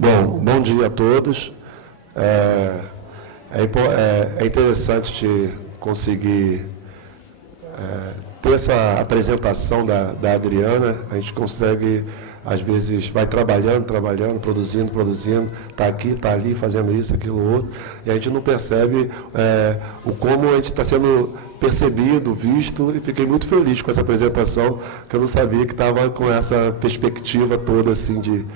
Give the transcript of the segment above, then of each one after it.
Bom, bom dia a todos. É interessante conseguir ter essa apresentação da Adriana. A gente consegue, às vezes, vai trabalhando, produzindo, está aqui, está ali, fazendo isso, aquilo, outro, e a gente não percebe o como a gente está sendo percebido, visto, e fiquei muito feliz com essa apresentação, que eu não sabia que estava com essa perspectiva toda, assim, de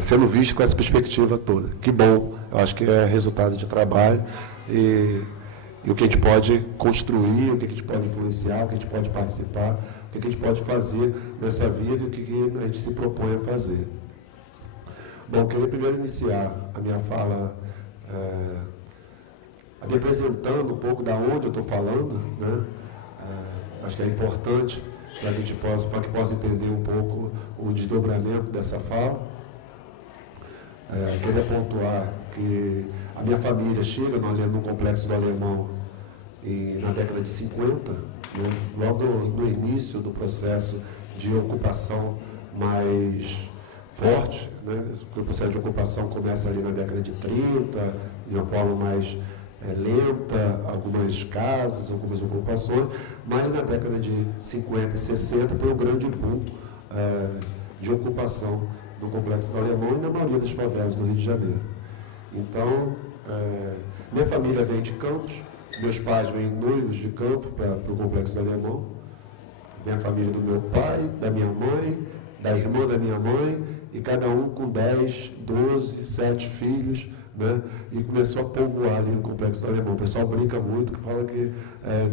sendo visto com essa perspectiva toda. Que bom, eu acho que é resultado de trabalho e o que a gente pode construir, o que a gente pode influenciar, o que a gente pode participar, o que a gente pode fazer nessa vida e o que a gente se propõe a fazer. Bom, queria primeiro iniciar a minha fala me apresentando um pouco da onde eu estou falando, né? Acho que é importante para que possa entender um pouco o desdobramento dessa fala. Queria pontuar que a minha família chega no Complexo do Alemão na década de 50, né, logo no início do processo de ocupação mais forte, né, o processo de ocupação começa ali na década de 30, de uma forma mais lenta, algumas casas, algumas ocupações, mas na década de 50 e 60 tem um grande boom de ocupação no Complexo do Alemão e na maioria das favelas do Rio de Janeiro. Então, minha família vem de Campos, meus pais vêm noivos de Campos para o Complexo do Alemão, minha família do meu pai, da minha mãe, da irmã da minha mãe, e cada um com 10, 12, 7 filhos, né? E começou a povoar ali no Complexo do Alemão. O pessoal brinca muito, que fala que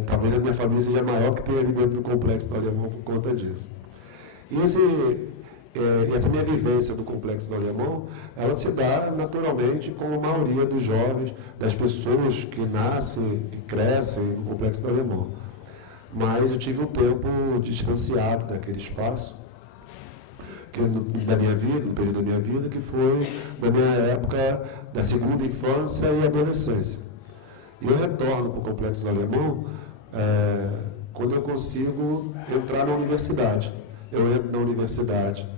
talvez a minha família seja maior que tem ali dentro do Complexo do Alemão por conta disso. E essa minha vivência do Complexo do Alemão, ela se dá naturalmente com a maioria dos jovens, das pessoas que nascem e crescem no Complexo do Alemão. Mas eu tive um tempo distanciado daquele espaço, da minha vida, no período da minha vida, que foi na minha época da segunda infância e adolescência. E eu retorno para o Complexo do Alemão quando eu consigo entrar na universidade. Eu entro na universidade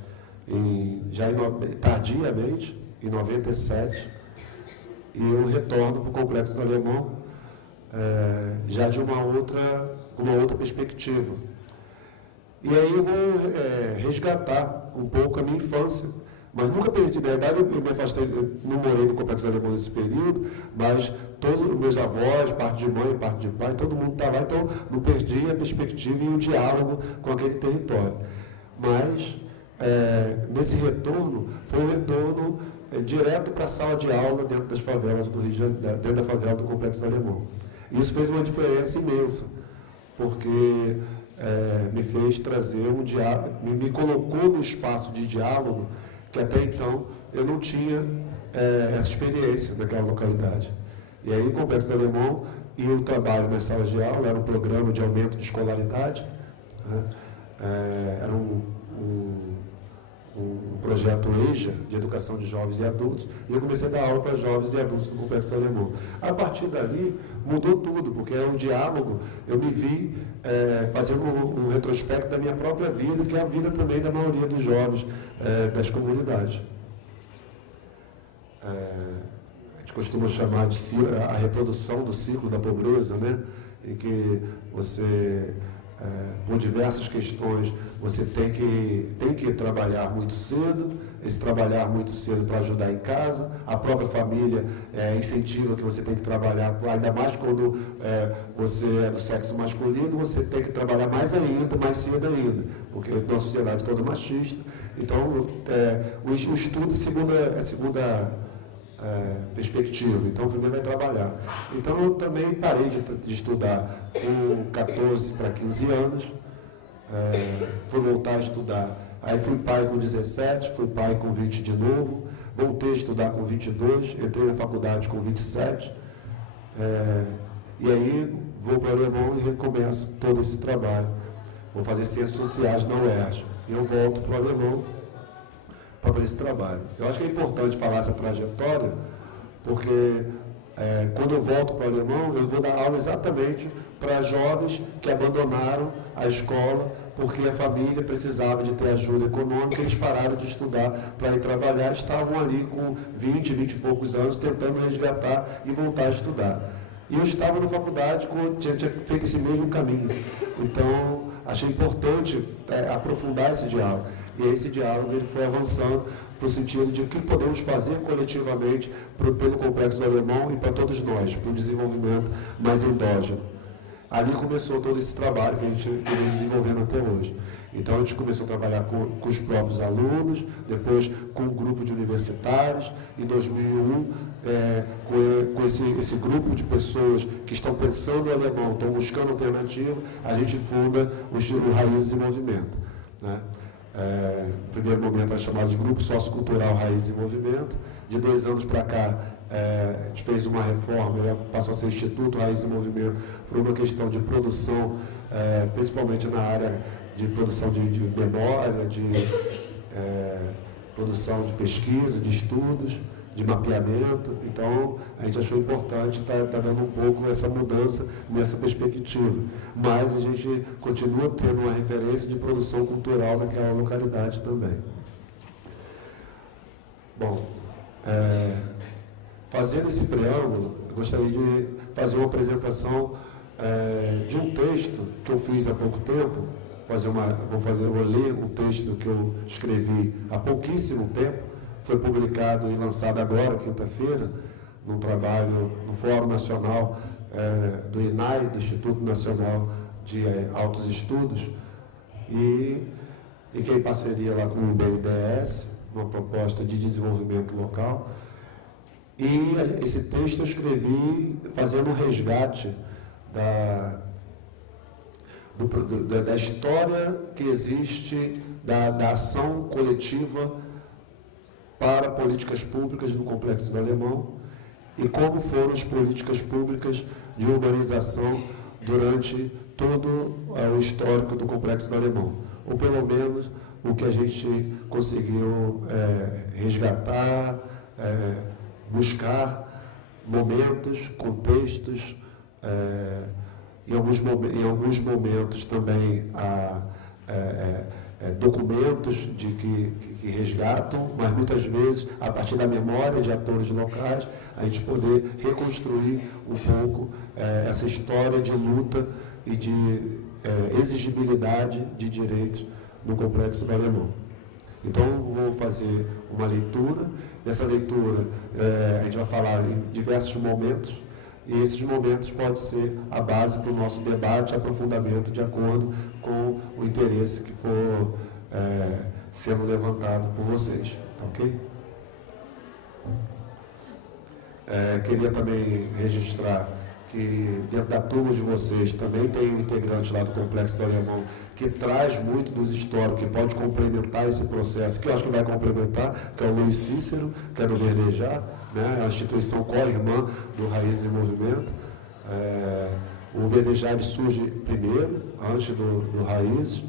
tardiamente, em 97, e eu retorno para o Complexo do Alemão já de uma outra perspectiva. E aí eu vou resgatar um pouco a minha infância, mas nunca perdi. Na verdade, eu me afastei, não morei no Complexo do Alemão nesse período, mas todos os meus avós, parte de mãe, parte de pai, todo mundo estava lá, então não perdi a perspectiva e o diálogo com aquele território. Mas nesse retorno, foi um retorno direto para a sala de aula dentro das favelas do Rio de Janeiro, dentro da favela do Complexo do Alemão. Isso fez uma diferença imensa, porque me fez trazer um diálogo, me colocou no espaço de diálogo que até então eu não tinha essa experiência naquela localidade. E aí o Complexo do Alemão e o trabalho nas salas de aula era um programa de aumento de escolaridade, né? Era um projeto EJA, de educação de jovens e adultos, e eu comecei a dar aula para jovens e adultos no Complexo do Alemão. A partir dali, mudou tudo, porque é um diálogo, eu me vi fazendo um retrospecto da minha própria vida, que é a vida também da maioria dos jovens das comunidades. A gente costuma chamar de a reprodução do ciclo da pobreza, né? Em que você, por diversas questões, você tem que trabalhar muito cedo, esse trabalhar muito cedo para ajudar em casa, a própria família incentiva que você tem que trabalhar, ainda mais quando você é do sexo masculino, você tem que trabalhar mais ainda, mais cedo ainda, porque é uma sociedade toda machista. Então, o estudo é segunda perspectiva, então primeiro vai trabalhar. Então eu também parei de estudar com 14 para 15 anos, fui voltar a estudar, aí fui pai com 17, fui pai com 20 de novo, voltei a estudar com 22, entrei na faculdade com 27, e aí vou para o Alemão e recomeço todo esse trabalho. Vou fazer Ciências Sociais na UERJ, e eu volto para o Alemão para esse trabalho. Eu acho que é importante falar essa trajetória, porque quando eu volto para o Alemão, eu vou dar aula exatamente para jovens que abandonaram a escola porque a família precisava de ter ajuda econômica, eles pararam de estudar para ir trabalhar, estavam ali com 20 e poucos anos, tentando resgatar e voltar a estudar. E eu estava na faculdade, tinha feito esse mesmo caminho. Então, achei importante aprofundar esse diálogo. E esse diálogo ele foi avançando para o sentido de o que podemos fazer coletivamente pelo Complexo do Alemão e para todos nós, para um desenvolvimento mais endógeno. Ali começou todo esse trabalho que a gente vem desenvolvendo até hoje. Então, a gente começou a trabalhar com os próprios alunos, depois com um grupo de universitários. Em 2001, com esse grupo de pessoas que estão pensando em alemão, estão buscando alternativa, a gente funda o Raízes em Movimento. Né? No primeiro momento era chamado de Grupo Sociocultural Raízes em Movimento. De 2 anos para cá, a gente fez uma reforma, passou a ser Instituto Raízes em Movimento, por uma questão de produção, principalmente na área de produção de memória, de produção de pesquisa, de estudos, de mapeamento. Então, a gente achou importante estar dando um pouco essa mudança nessa perspectiva. Mas a gente continua tendo uma referência de produção cultural naquela localidade também. Bom, fazendo esse preâmbulo, eu gostaria de fazer uma apresentação de um texto que eu fiz há pouco tempo. Vou ler um texto que eu escrevi há pouquíssimo tempo. Foi publicado e lançado agora, quinta-feira, num trabalho no Fórum Nacional do INAI, do Instituto Nacional de Altos Estudos, e que em parceria lá com o BNDES, uma proposta de desenvolvimento local. E esse texto eu escrevi fazendo um resgate da história que existe da ação coletiva para políticas públicas no Complexo do Alemão e como foram as políticas públicas de urbanização durante todo o histórico do Complexo do Alemão, ou pelo menos o que a gente conseguiu resgatar, buscar momentos, contextos, em alguns momentos também documentos que resgatam, mas muitas vezes, a partir da memória de atores locais, a gente poder reconstruir um pouco essa história de luta e de exigibilidade de direitos no Complexo do Alemão. Então, vou fazer uma leitura. Nessa leitura, a gente vai falar em diversos momentos, e esses momentos podem ser a base para o nosso debate e aprofundamento de acordo com o interesse que for sendo levantado por vocês. Tá ok? Queria também registrar que dentro da turma de vocês também tem um integrante lá do Complexo do Alemão que traz muito dos históricos, que pode complementar esse processo, que eu acho que vai complementar, que é o Luiz Cícero, que é do Verdejar, né, a instituição co-irmã do Raízes em Movimento. O Verdejar surge primeiro, antes do Raízes.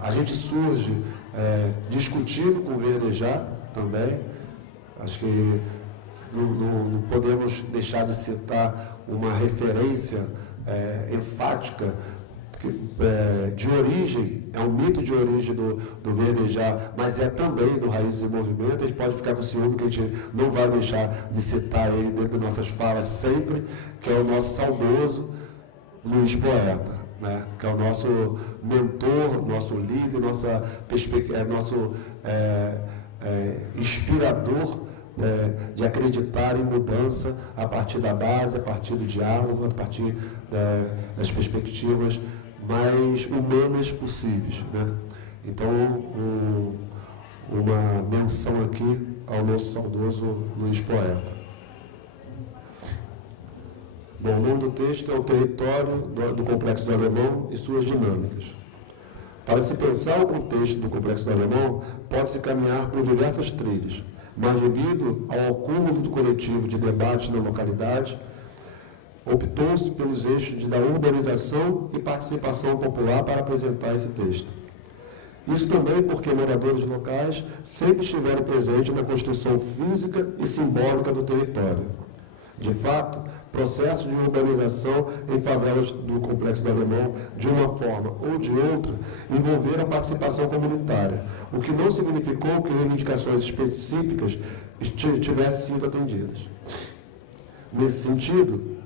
A gente surge discutindo com o Verdejar também. Acho que não podemos deixar de citar uma referência enfática de origem, é um mito de origem do Verdejar, mas é também do Raízes em Movimento. A gente pode ficar com ciúme que a gente não vai deixar de citar ele dentro das nossas falas sempre, que é o nosso saudoso Luiz Poeta, né? Que é o nosso mentor, nosso líder, nosso inspirador de acreditar em mudança a partir da base, a partir do diálogo, a partir das perspectivas mais humanas possíveis, né? Então, uma menção aqui ao nosso saudoso Luiz Poeta. Bom, o nome do texto é O Território do Complexo do Alemão e Suas Dinâmicas. Para se pensar o contexto do Complexo do Alemão, pode-se caminhar por diversas trilhas, mas devido ao acúmulo do coletivo de debate na localidade, optou-se pelos eixos da urbanização e participação popular para apresentar esse texto. Isso também porque moradores locais sempre estiveram presentes na construção física e simbólica do território. De fato, processos de urbanização em favelas do Complexo do Alemão, de uma forma ou de outra, envolveram a participação comunitária, o que não significou que reivindicações específicas tivessem sido atendidas. Nesse sentido,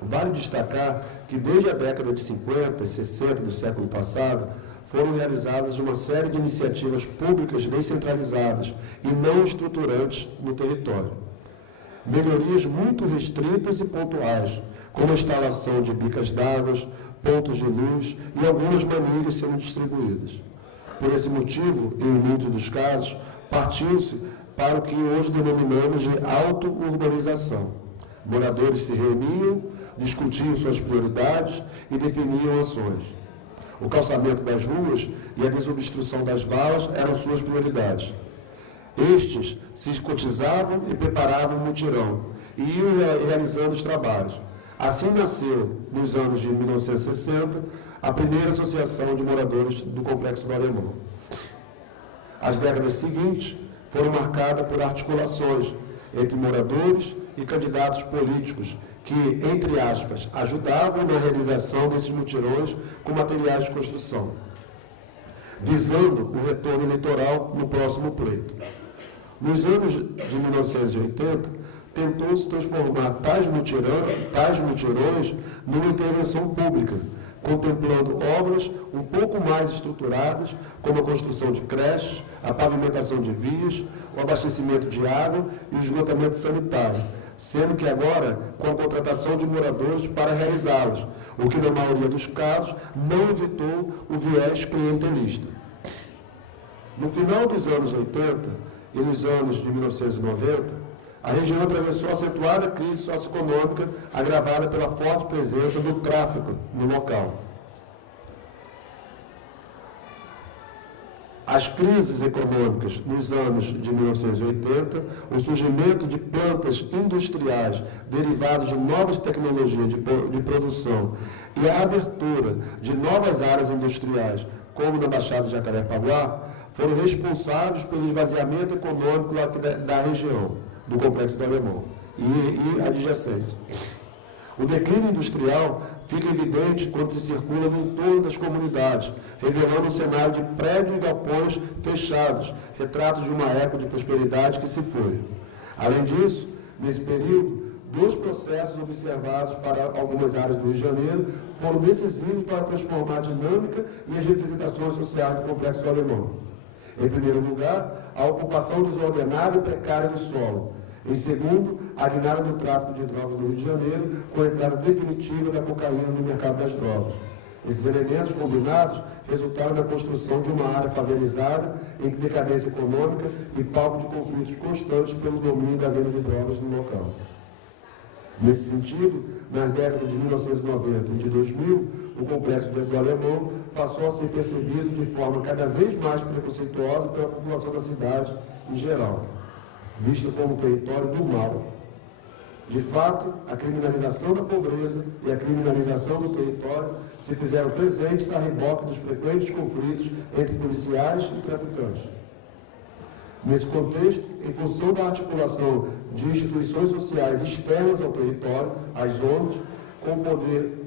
vale destacar que desde a década de 50 e 60 do século passado, foram realizadas uma série de iniciativas públicas descentralizadas e não estruturantes no território. Melhorias muito restritas e pontuais, como a instalação de bicas d'água, pontos de luz e algumas manilhas sendo distribuídas. Por esse motivo, em muitos dos casos, partiu-se para o que hoje denominamos de auto-urbanização. Moradores se reuniam, discutiam suas prioridades e definiam ações. O calçamento das ruas e a desobstrução das valas eram suas prioridades. Estes se cotizavam e preparavam um mutirão e iam realizando os trabalhos. Assim nasceu, nos anos de 1960, a primeira associação de moradores do Complexo do Alemão. As décadas seguintes foram marcadas por articulações entre moradores e candidatos políticos que, entre aspas, ajudavam na realização desses mutirões com materiais de construção, visando o retorno eleitoral no próximo pleito. Nos anos de 1980, tentou-se transformar tais mutirões numa intervenção pública, contemplando obras um pouco mais estruturadas, como a construção de creches, a pavimentação de vias, o abastecimento de água e o esgotamento sanitário, sendo que agora com a contratação de moradores para realizá-las, o que na maioria dos casos não evitou o viés clientelista. No final dos anos 80 e nos anos de 1990, a região atravessou acentuada crise socioeconômica agravada pela forte presença do tráfico no local. As crises econômicas nos anos de 1980, o surgimento de plantas industriais derivadas de novas tecnologias de produção e a abertura de novas áreas industriais, como na Baixada de Jacarepaguá, foram responsáveis pelo esvaziamento econômico da região, do Complexo do Alemão e adjacência. O declínio industrial fica evidente quando se circula no entorno das comunidades, revelando um cenário de prédios e galpões fechados, retratos de uma época de prosperidade que se foi. Além disso, nesse período, dois processos observados para algumas áreas do Rio de Janeiro foram decisivos para transformar a dinâmica e as representações sociais do Complexo do Alemão. Em primeiro lugar, a ocupação desordenada e precária do solo. Em segundo, a guinada do tráfico de drogas no Rio de Janeiro, com a entrada definitiva da cocaína no mercado das drogas. Esses elementos combinados resultaram na construção de uma área favelizada, em decadência econômica e palco de conflitos constantes pelo domínio da venda de drogas no local. Nesse sentido, nas décadas de 1990 e de 2000, o Complexo do Alemão passou a ser percebido de forma cada vez mais preconceituosa pela população da cidade em geral, vista como território do mal. De fato, a criminalização da pobreza e a criminalização do território se fizeram presentes a reboque dos frequentes conflitos entre policiais e traficantes. Nesse contexto, em função da articulação de instituições sociais externas ao território, as zonas, com o poder...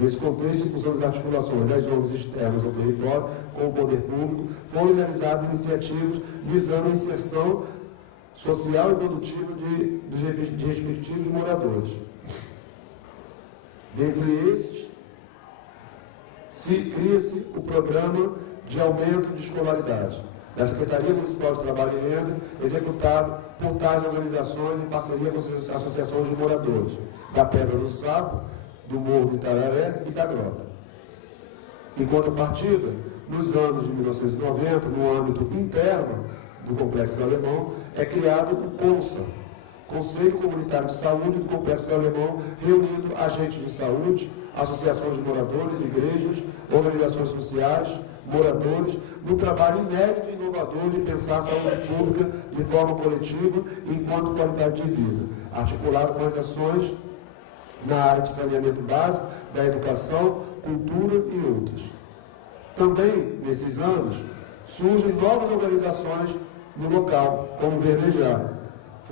Nesse contexto, em função das articulações das ONGs externas ao território, com o poder público, foram realizadas iniciativas visando a inserção social e produtiva de respectivos moradores. Dentre esses, cria-se o Programa de Aumento de Escolaridade da Secretaria Municipal de Trabalho e Renda, executado por tais organizações em parceria com as associações de moradores da Pedra do Sapo, do Morro do Itararé e da Grota. Em contrapartida, nos anos de 1990, no âmbito interno do Complexo do Alemão, é criado o CONSA, Conselho Comunitário de Saúde do Complexo do Alemão, reunindo agentes de saúde, associações de moradores, igrejas, organizações sociais, moradores, num trabalho inédito e inovador de pensar a saúde pública de forma coletiva enquanto qualidade de vida, articulado com as ações na área de saneamento básico, da educação, cultura e outras. Também, nesses anos, surgem novas organizações no local, como Verdejar,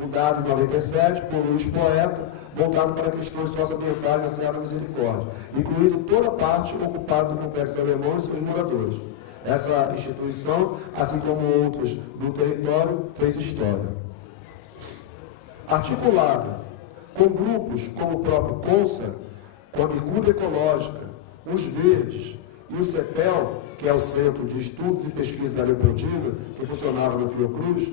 fundado em 97 por Luiz Poeta, voltado para questões socioambientais na Serra da Misericórdia, incluindo toda a parte ocupada no Complexo do Alemão e seus moradores. Essa instituição, assim como outras no território, fez história. Articulada com grupos como o próprio CONSA, com a Bicuda Ecológica, os Verdes e o CEPEL, que é o Centro de Estudos e Pesquisa da Leopoldina, que funcionava no Fiocruz,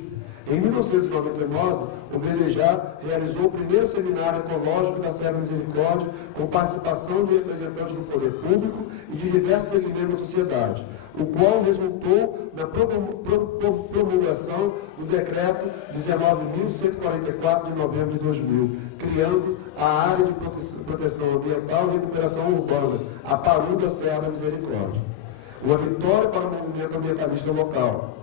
em 1999, o Verdejar realizou o primeiro seminário ecológico da Serra da Misericórdia, com participação de representantes do poder público e de diversos segmentos da sociedade, o qual resultou na promulgação do Decreto 19.144 de novembro de 2000, criando a Área de Proteção Ambiental e Recuperação Urbana, a APARU da Serra da Misericórdia. Uma vitória para o movimento ambientalista local.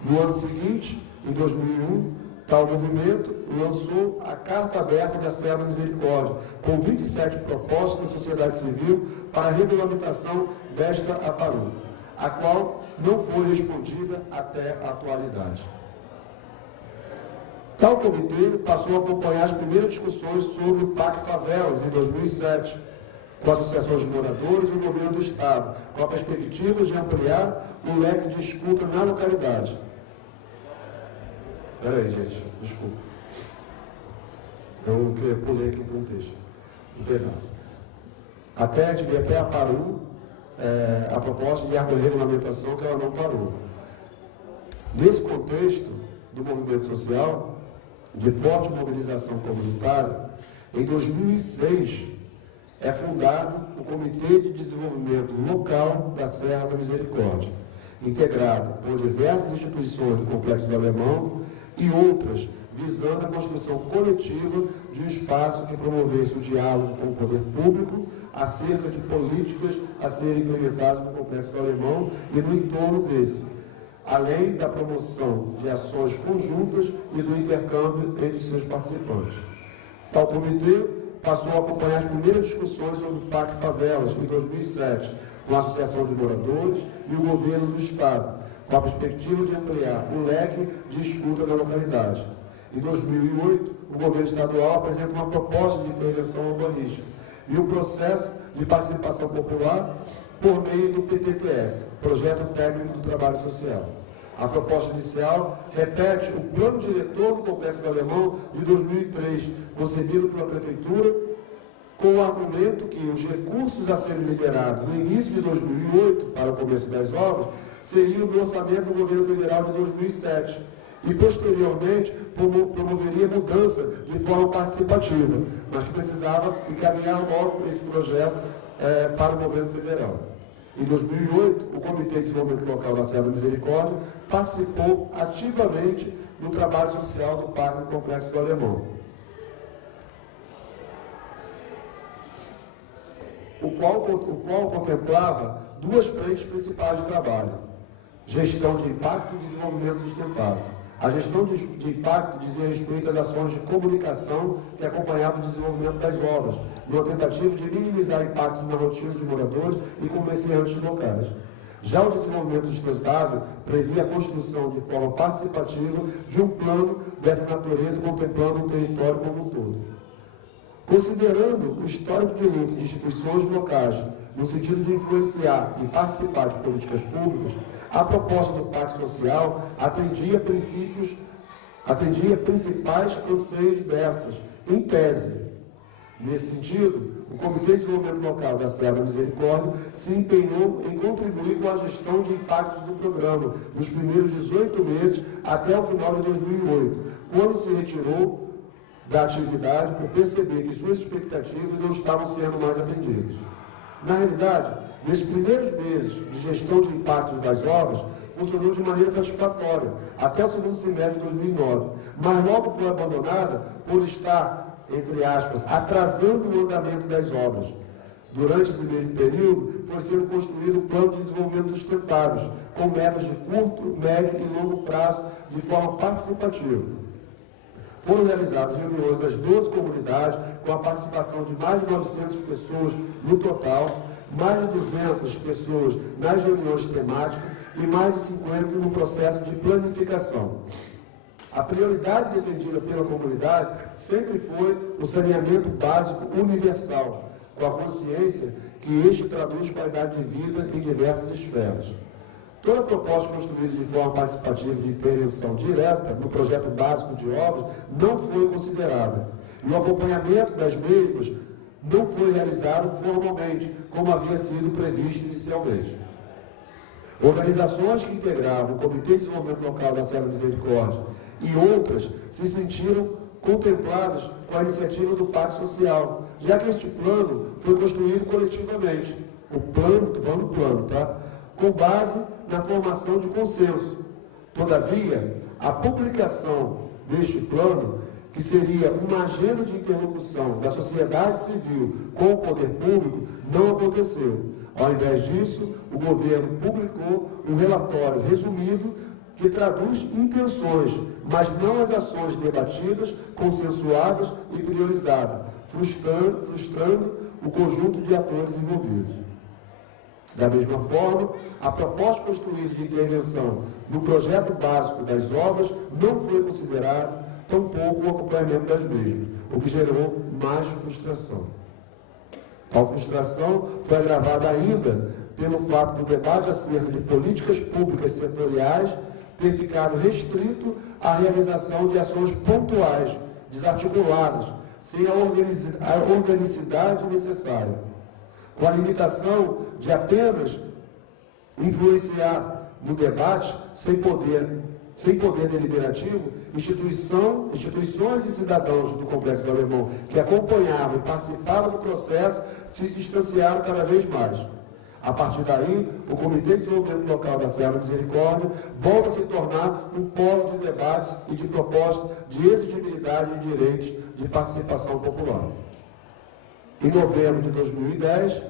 No ano seguinte, em 2001, tal movimento lançou a Carta Aberta da Serra da Misericórdia, com 27 propostas da sociedade civil para a regulamentação desta APARU, a qual não foi respondida até a atualidade. Tal comitê passou a acompanhar as primeiras discussões sobre o PAC Favelas, em 2007, com associações de moradores e o governo do Estado, com a perspectiva de ampliar o leque de escuta na localidade. Peraí, gente, desculpa. Eu pulei aqui para um texto, um pedaço. Devia até a APARU, a proposta de regulamentação, que ela não parou. Nesse contexto do movimento social, de forte mobilização comunitária, em 2006 é fundado o Comitê de Desenvolvimento Local da Serra da Misericórdia, integrado por diversas instituições do Complexo do Alemão e outras, visando a construção coletiva de um espaço que promovesse o diálogo com o poder público acerca de políticas a serem implementadas no Complexo do Alemão e no entorno desse, além da promoção de ações conjuntas e do intercâmbio entre seus participantes. Tal comitê passou a acompanhar as primeiras discussões sobre o PAC Favelas, em 2007, com a Associação de Moradores e o Governo do Estado, com a perspectiva de ampliar o leque de escuta na localidade. Em 2008, o Governo Estadual apresenta uma proposta de intervenção urbanística e o processo de participação popular por meio do PTTS, Projeto Técnico do Trabalho Social. A proposta inicial repete o plano diretor do Complexo do Alemão de 2003, concebido pela Prefeitura, com o argumento que os recursos a serem liberados no início de 2008, para o começo das obras, seriam do orçamento do Governo Federal de 2007 e, posteriormente, promoveria mudança de forma participativa, mas que precisava encaminhar logo esse projeto para o Governo Federal. Em 2008, o Comitê de Desenvolvimento Local da Serra da Misericórdia participou ativamente no trabalho social do PAC do Complexo do Alemão, o qual contemplava duas frentes principais de trabalho: gestão de impacto e desenvolvimento sustentável. A gestão de impacto dizia respeito às ações de comunicação que acompanhavam o desenvolvimento das obras, numa tentativa de minimizar impactos na rotina de moradores e comerciantes locais. Já o desenvolvimento sustentável previa a construção de forma participativa de um plano dessa natureza, contemplando o território como um todo. Considerando o histórico de luta de instituições locais, no sentido de influenciar e participar de políticas públicas, a proposta do Pacto Social atendia principais anseios dessas, em tese. Nesse sentido, o Comitê de Desenvolvimento Local da Serra da Misericórdia se empenhou em contribuir com a gestão de impactos do programa nos primeiros 18 meses até o final de 2008, quando se retirou da atividade por perceber que suas expectativas não estavam sendo mais atendidas. Na realidade, nesses primeiros meses de gestão de impactos das obras, funcionou de maneira satisfatória, até o segundo semestre de 2009, mas logo foi abandonada por estar, entre aspas, atrasando o andamento das obras. Durante esse mesmo período, foi sendo construído o Plano de Desenvolvimento Sustentáveis, com metas de curto, médio e longo prazo, de forma participativa. Foram realizadas reuniões das 12 comunidades, com a participação de mais de 900 pessoas no total, mais de 200 pessoas nas reuniões temáticas e mais de 50 no processo de planificação. A prioridade defendida pela comunidade sempre foi o saneamento básico universal, com a consciência que este traduz qualidade de vida em diversas esferas. Toda proposta construída de forma participativa de intervenção direta no projeto básico de obras não foi considerada, e o acompanhamento das mesmas não foi realizado formalmente, como havia sido previsto inicialmente. Organizações que integravam o Comitê de Desenvolvimento Local da Serra da Misericórdia e outras se sentiram contempladas com a iniciativa do Pacto Social, já que este plano foi construído coletivamente. O plano, estou falando do plano, tá? Com base na formação de consenso. Todavia, a publicação deste plano, que seria uma agenda de interlocução da sociedade civil com o poder público, não aconteceu. Ao invés disso, o governo publicou um relatório resumido que traduz intenções, mas não as ações debatidas, consensuadas e priorizadas, frustrando o conjunto de atores envolvidos. Da mesma forma, a proposta construída de intervenção no projeto básico das obras não foi considerada, tampouco o acompanhamento das mesmas, o que gerou mais frustração. Tal frustração foi agravada ainda pelo fato do debate acerca de políticas públicas setoriais ter ficado restrito à realização de ações pontuais, desarticuladas, sem a organicidade necessária. Com a limitação de apenas influenciar no debate, sem poder deliberativo, instituições e cidadãos do Complexo do Alemão que acompanhavam e participavam do processo se distanciaram cada vez mais. A partir daí, o Comitê de Desenvolvimento Local da Serra da Misericórdia volta a se tornar um polo de debates e de propostas de exigibilidade de direitos de participação popular. Em novembro de 2010,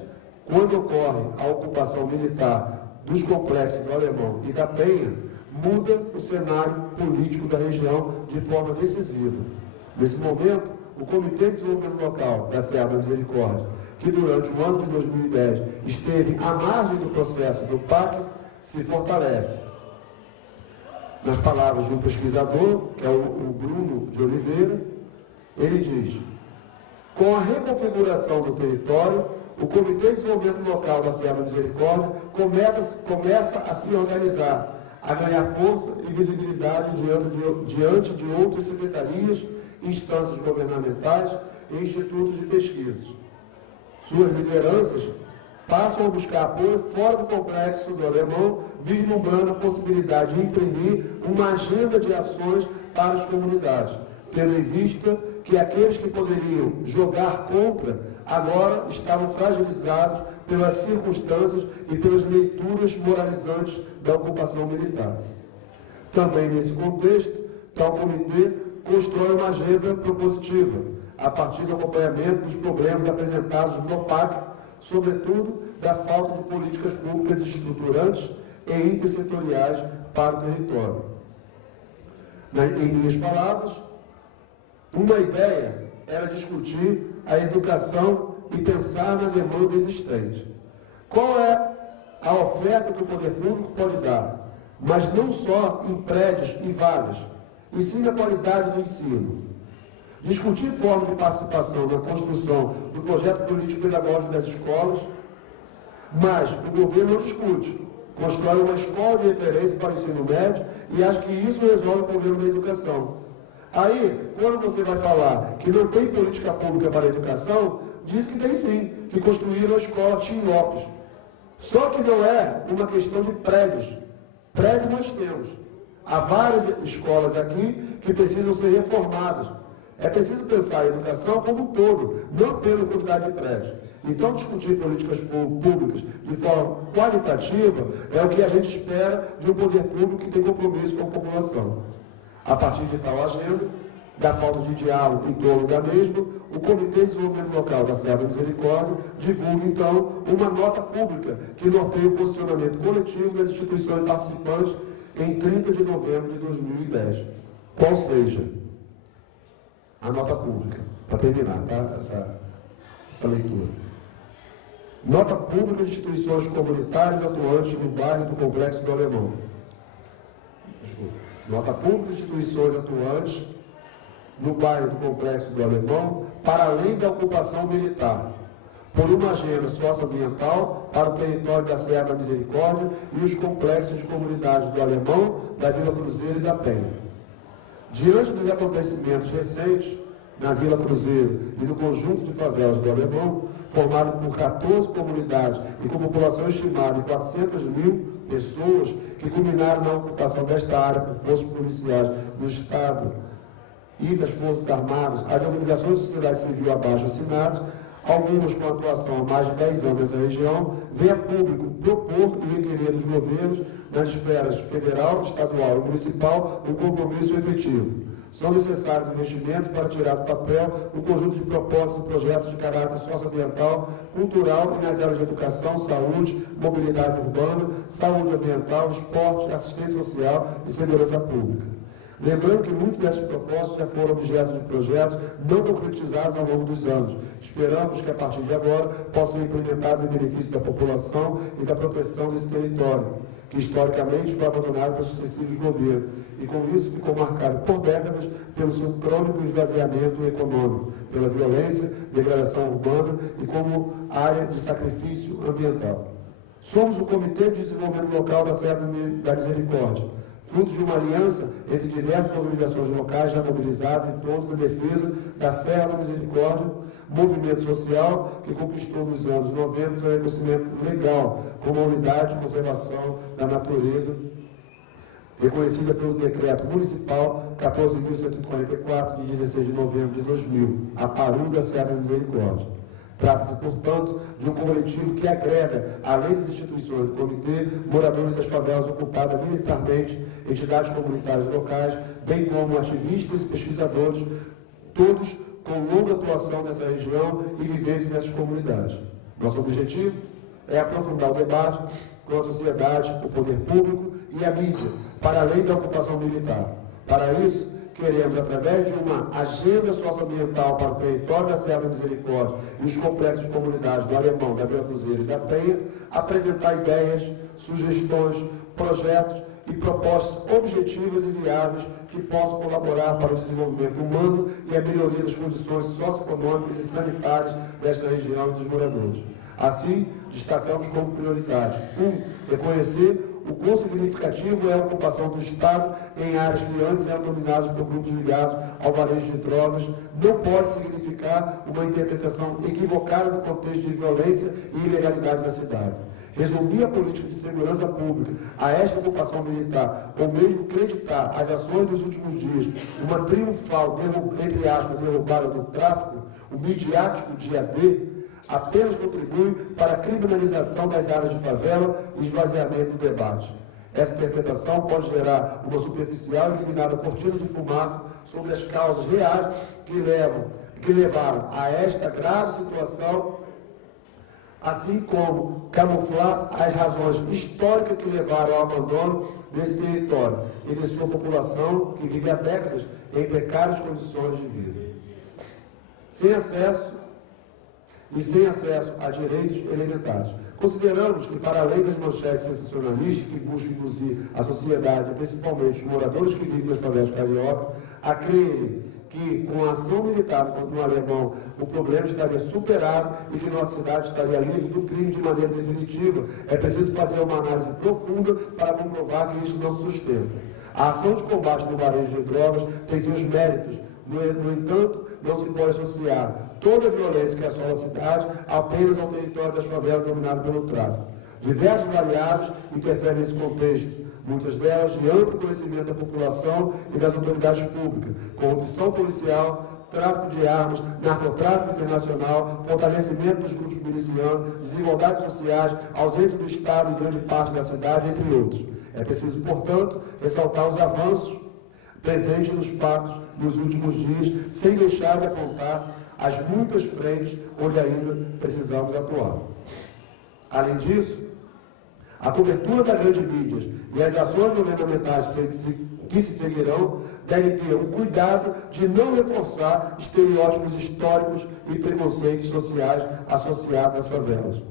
quando ocorre a ocupação militar dos complexos do Alemão e da Penha, muda o cenário político da região de forma decisiva. Nesse momento, o Comitê de Desenvolvimento Local da Serra da Misericórdia, que durante o ano de 2010 esteve à margem do processo do pacto, se fortalece. Nas palavras de um pesquisador, que é o Bruno de Oliveira, ele diz: com a reconfiguração do território, o Comitê de Desenvolvimento Local da Serra da Misericórdia começa a se organizar, a ganhar força e visibilidade diante de outras secretarias, instâncias governamentais e institutos de pesquisa. Suas lideranças passam a buscar apoio fora do complexo do Alemão, vislumbrando a possibilidade de imprimir uma agenda de ações para as comunidades, tendo em vista que aqueles que poderiam jogar contra agora estavam fragilizados pelas circunstâncias e pelas leituras moralizantes da ocupação militar. Também nesse contexto, tal comitê constrói uma agenda propositiva, a partir do acompanhamento dos problemas apresentados no pacto, sobretudo da falta de políticas públicas estruturantes e intersetoriais para o território. Em minhas palavras, uma ideia era discutir a educação e pensar na demanda existente. Qual é a oferta que o poder público pode dar? Mas não só em prédios e vagas, e sim na qualidade do ensino. Discutir forma de participação na construção do projeto político-pedagógico das escolas, mas o governo não discute. Constrói uma escola de referência para o ensino médio e acha que isso resolve o problema da educação. Aí, quando você vai falar que não tem política pública para a educação, diz que tem sim, que construíram a escola Tim Lopes. Só que não é uma questão de prédios. Prédios nós temos. Há várias escolas aqui que precisam ser reformadas. É preciso pensar a educação como um todo, não pela quantidade de prédios. Então, discutir políticas públicas de forma qualitativa é o que a gente espera de um poder público que tem compromisso com a população. A partir de tal agenda, da falta de diálogo em torno da mesma, o Comitê de Desenvolvimento Local da Serra da Misericórdia divulga, então, uma nota pública que norteia o posicionamento coletivo das instituições participantes em 30 de novembro de 2010. Qual seja a nota pública, para terminar, tá? essa leitura. Nota pública de instituições comunitárias atuantes no bairro do Complexo do Alemão. Desculpa. Nota pública de instituições atuantes no bairro do Complexo do Alemão, para além da ocupação militar, por uma agenda socioambiental para o território da Serra da Misericórdia e os complexos de comunidades do Alemão, da Vila Cruzeiro e da Penha. Diante dos acontecimentos recentes, na Vila Cruzeiro e no conjunto de favelas do Alemão, formado por 14 comunidades e com população estimada em 400.000 pessoas, que culminaram na ocupação desta área por forças policiais do Estado e das Forças Armadas, as organizações de sociedade civil abaixo assinadas, algumas com atuação há mais de 10 anos nessa região, vem a público propor e requerer dos governos, nas esferas federal, estadual e municipal, um compromisso efetivo. São necessários investimentos para tirar do papel um conjunto de propostas e projetos de caráter socioambiental, cultural e nas áreas de educação, saúde, mobilidade urbana, saúde ambiental, esporte, assistência social e segurança pública. Lembrando que muitas dessas propostas já foram objeto de projetos não concretizados ao longo dos anos. Esperamos que, a partir de agora, possam ser implementados em benefício da população e da proteção desse território, que historicamente foi abandonado pelos sucessivos governos, e com isso ficou marcado por décadas pelo seu crônico esvaziamento econômico, pela violência, degradação urbana e como área de sacrifício ambiental. Somos o Comitê de Desenvolvimento Local da Serra da Misericórdia, fruto de uma aliança entre diversas organizações locais já mobilizadas em torno da defesa da Serra da Misericórdia, movimento social que conquistou nos anos 90 seu reconhecimento legal como uma unidade de conservação da natureza, reconhecida pelo Decreto Municipal 14.144, de 16 de novembro de 2000, a Paru da Serra da Misericórdia. Trata-se, portanto, de um coletivo que agrega, além das instituições do comitê, moradores das favelas ocupadas militarmente, entidades comunitárias locais, bem como ativistas e pesquisadores, todos com longa atuação nessa região e vivência nessas comunidades. Nosso objetivo é aprofundar o debate com a sociedade, o poder público e a mídia, para além da ocupação militar. Para isso, queremos, através de uma agenda socioambiental para o território da Serra da Misericórdia e os complexos de comunidades do Alemão, da Vila Cruzeiro e da Penha, apresentar ideias, sugestões, projetos e propostas objetivas e viáveis que possam colaborar para o desenvolvimento humano e a melhoria das condições socioeconômicas e sanitárias desta região e dos moradores. Assim, destacamos como prioridade: 1. Reconhecer o quão significativo é a ocupação do Estado em áreas que antes eram dominadas por grupos ligados ao varejo de drogas. Não pode significar uma interpretação equivocada do contexto de violência e ilegalidade da cidade. Resumir a política de segurança pública a esta ocupação militar, ou mesmo acreditar as ações dos últimos dias, uma triunfal, entre aspas, derrubada do tráfico, o midiático dia D, apenas contribui para a criminalização das áreas de favela e esvaziamento do debate. Essa interpretação pode gerar uma superficial e eliminada cortina de fumaça sobre as causas reais que levaram a esta grave situação, assim como camuflar as razões históricas que levaram ao abandono desse território e de sua população, que vive há décadas em precárias condições de vida. Sem acesso a direitos elementares. Consideramos que, para além das manchetes sensacionalistas que buscam induzir a sociedade, principalmente os moradores que vivem nas favelas cariocas, a crerem que, com a ação militar contra o Alemão, o problema estaria superado e que nossa cidade estaria livre do crime de maneira definitiva, é preciso fazer uma análise profunda para comprovar que isso não se sustenta. A ação de combate no varejo de drogas tem seus méritos. No entanto, não se pode associar toda a violência que assola a cidade apenas ao território das favelas dominado pelo tráfico. Diversos variáveis interferem nesse contexto, muitas delas de amplo conhecimento da população e das autoridades públicas: corrupção policial, tráfico de armas, narcotráfico internacional, fortalecimento dos grupos milicianos, desigualdades sociais, ausência do Estado em grande parte da cidade, entre outros. É preciso, portanto, ressaltar os avanços presentes nos fatos nos últimos dias, sem deixar de apontar as muitas frentes onde ainda precisamos atuar. Além disso, a cobertura da grande mídia e as ações governamentais que se seguirão devem ter o cuidado de não reforçar estereótipos históricos e preconceitos sociais associados às favelas,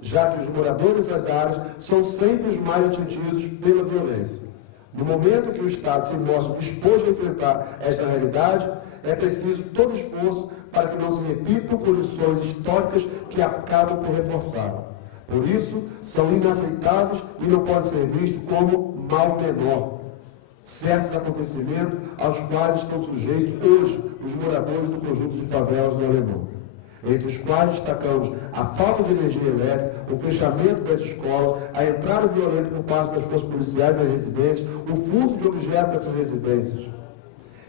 já que os moradores das áreas são sempre os mais atingidos pela violência. No momento que o Estado se mostra disposto a enfrentar esta realidade, é preciso todo esforço para que não se repitam condições históricas que acabam por reforçá-la. Por isso, são inaceitáveis e não podem ser vistos como mal menor certos acontecimentos aos quais estão sujeitos hoje os moradores do conjunto de favelas do Alemão, entre os quais destacamos a falta de energia elétrica, o fechamento das escolas, a entrada violenta por parte das forças policiais nas residências, o furto de objetos dessas residências.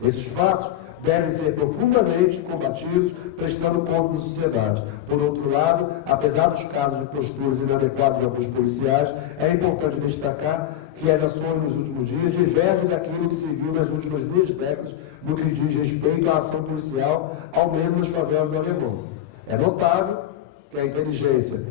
Esses fatos devem ser profundamente combatidos, prestando contas à sociedade. Por outro lado, apesar dos casos de posturas inadequadas de alguns policiais, é importante destacar que as ações nos últimos dias divergem daquilo que se viu nas últimas 2 décadas no que diz respeito à ação policial, ao menos nas favelas do Alemão. É notável que a inteligência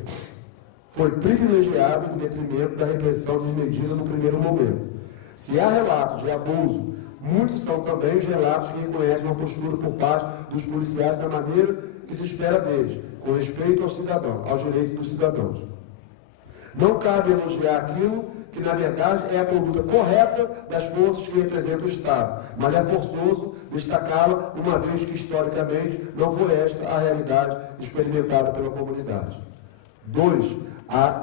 foi privilegiada em detrimento da repressão desmedida no primeiro momento. Se há relatos de abuso, muitos são também os relatos que reconhecem uma postura por parte dos policiais da maneira que se espera deles, com respeito ao cidadão, aos direitos dos cidadãos. Não cabe elogiar aquilo que, na verdade, é a conduta correta das forças que representam o Estado, mas é forçoso destacá-la, uma vez que, historicamente, não foi esta a realidade experimentada pela comunidade. 2.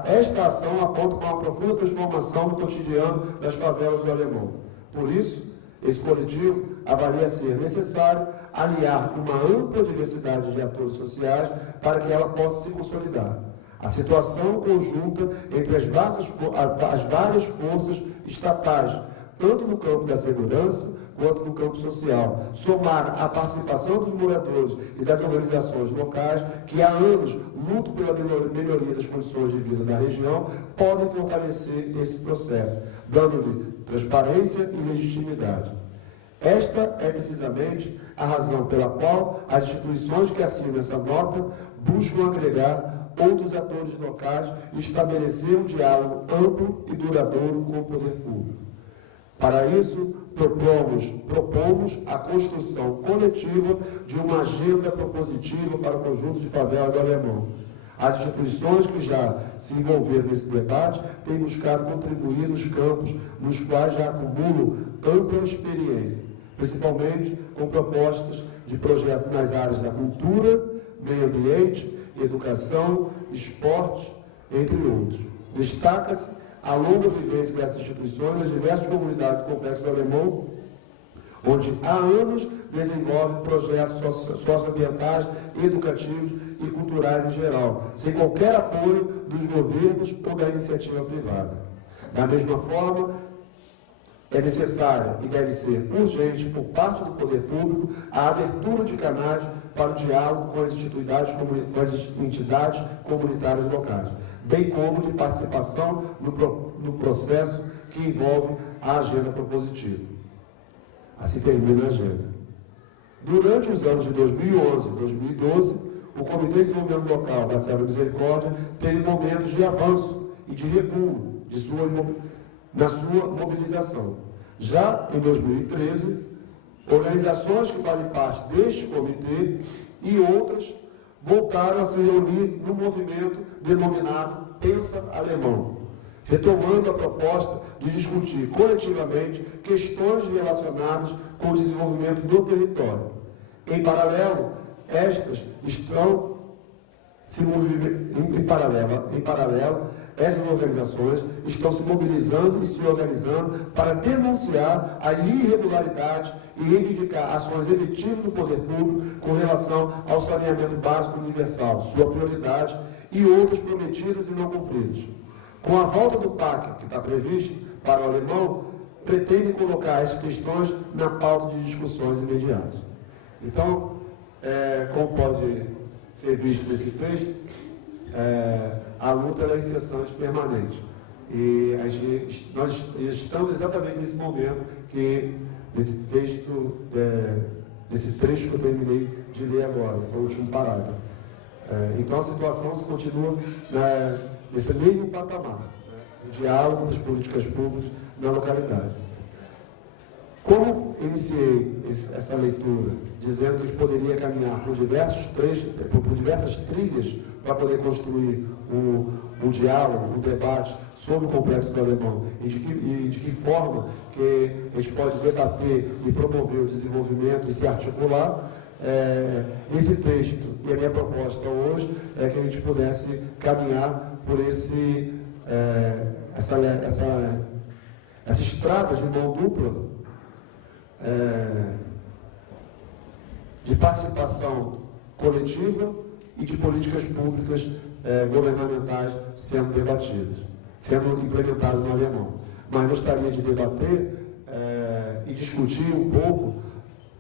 Esta ação aponta para uma profunda transformação no cotidiano das favelas do Alemão. Por isso, esse coletivo avalia ser necessário aliar uma ampla diversidade de atores sociais para que ela possa se consolidar. A situação conjunta entre as várias forças estatais, tanto no campo da segurança quanto no campo social, somada à participação dos moradores e das organizações locais, que há anos lutam pela melhoria das condições de vida da região, podem fortalecer esse processo, dando-lhe transparência e legitimidade. Esta é precisamente a razão pela qual as instituições que assinam essa nota buscam agregar outros atores locais e estabelecer um diálogo amplo e duradouro com o poder público. Para isso, propomos a construção coletiva de uma agenda propositiva para o conjunto de favelas do Alemão. As instituições que já se envolveram nesse debate têm buscado contribuir nos campos nos quais já acumulam ampla experiência, principalmente com propostas de projetos nas áreas da cultura, meio ambiente, educação, esporte, entre outros. Destaca-se a longa vivência dessas instituições nas diversas comunidades do Complexo do Alemão, onde há anos desenvolve projetos socioambientais, educativos e culturais em geral, sem qualquer apoio dos governos ou da iniciativa privada. Da mesma forma, é necessária e deve ser urgente, por parte do poder público, a abertura de canais para o diálogo com as entidades comunitárias locais, bem como de participação no processo que envolve a agenda propositiva. Assim termina a agenda. Durante os anos de 2011 e 2012, o Comitê de Desenvolvimento Local da Serra da Misericórdia teve momentos de avanço e de recuo na sua mobilização. Já em 2013, organizações que fazem parte deste comitê e outras voltaram a se reunir no movimento denominado Pensa Alemão, retomando a proposta de discutir coletivamente questões relacionadas com o desenvolvimento do território. Em paralelo, estas estão essas organizações estão se mobilizando e se organizando para denunciar a irregularidade e reivindicar ações efetivas do poder público com relação ao saneamento básico universal, sua prioridade, e outras prometidas e não cumpridas. Com a volta do PAC, que está previsto para o Alemão, pretende colocar essas questões na pauta de discussões imediatas. Então, como pode ser visto nesse texto, a luta é incessante, permanente. E nós estamos exatamente nesse momento que, nesse texto, nesse trecho que eu terminei de ler agora, esse último parágrafo. Então a situação se continua nesse mesmo patamar, de diálogo das políticas públicas na localidade. Como iniciei essa leitura dizendo que a gente poderia caminhar por diversas trilhas para poder construir um diálogo, um debate sobre o Complexo do Alemão e de que forma que a gente pode debater e promover o desenvolvimento e se articular, esse texto e a minha proposta hoje é que a gente pudesse caminhar por essa estrada de mão dupla de participação coletiva e de políticas públicas governamentais sendo debatidas, sendo implementadas no alemão. Mas gostaria de debater e discutir um pouco,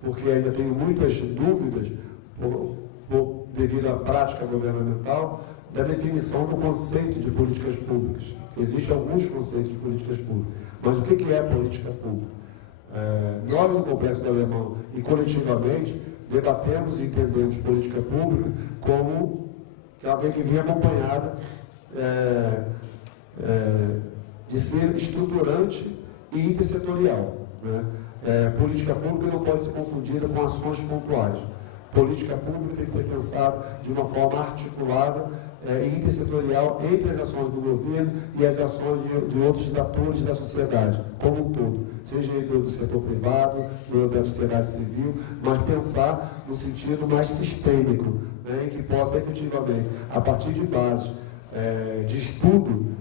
porque ainda tenho muitas dúvidas, devido à prática governamental, da definição do conceito de políticas públicas. Existem alguns conceitos de políticas públicas, mas o que é política pública? Nós, no Complexo do Alemão e coletivamente, debatemos e entendemos política pública como alguém que vinha acompanhada de ser estruturante e intersetorial, né? Política pública não pode ser confundida com ações pontuais. Política pública tem que ser pensada de uma forma articulada e intersetorial entre as ações do governo e as ações de outros atores da sociedade, como um todo, seja do setor privado, da sociedade civil, mas pensar no sentido mais sistêmico, né, em que possa efetivamente, a partir de bases de estudo,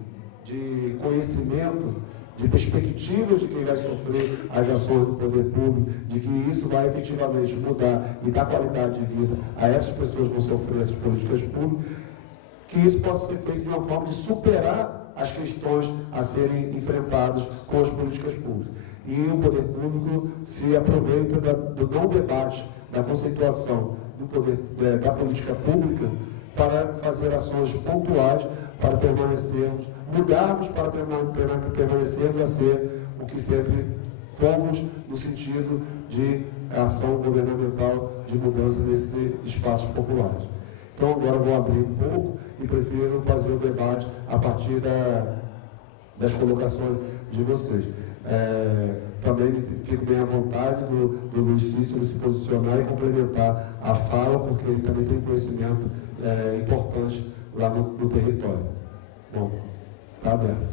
de conhecimento, de perspectivas de quem vai sofrer as ações do poder público, de que isso vai efetivamente mudar e dar qualidade de vida a essas pessoas que vão sofrer essas políticas públicas, que isso possa ser feito de uma forma de superar as questões a serem enfrentadas com as políticas públicas. E o poder público se aproveita do não debate, da conceituação da política pública para fazer ações pontuais para permanecermos, mudarmos para permanecermos a ser o que sempre fomos no sentido de ação governamental de mudança nesses espaços populares. Então agora eu vou abrir um pouco e prefiro fazer o debate a partir das colocações de vocês. Também fico bem à vontade do Luiz Cícero se posicionar e complementar a fala, porque ele também tem conhecimento importante lá no território. Bom, está aberto.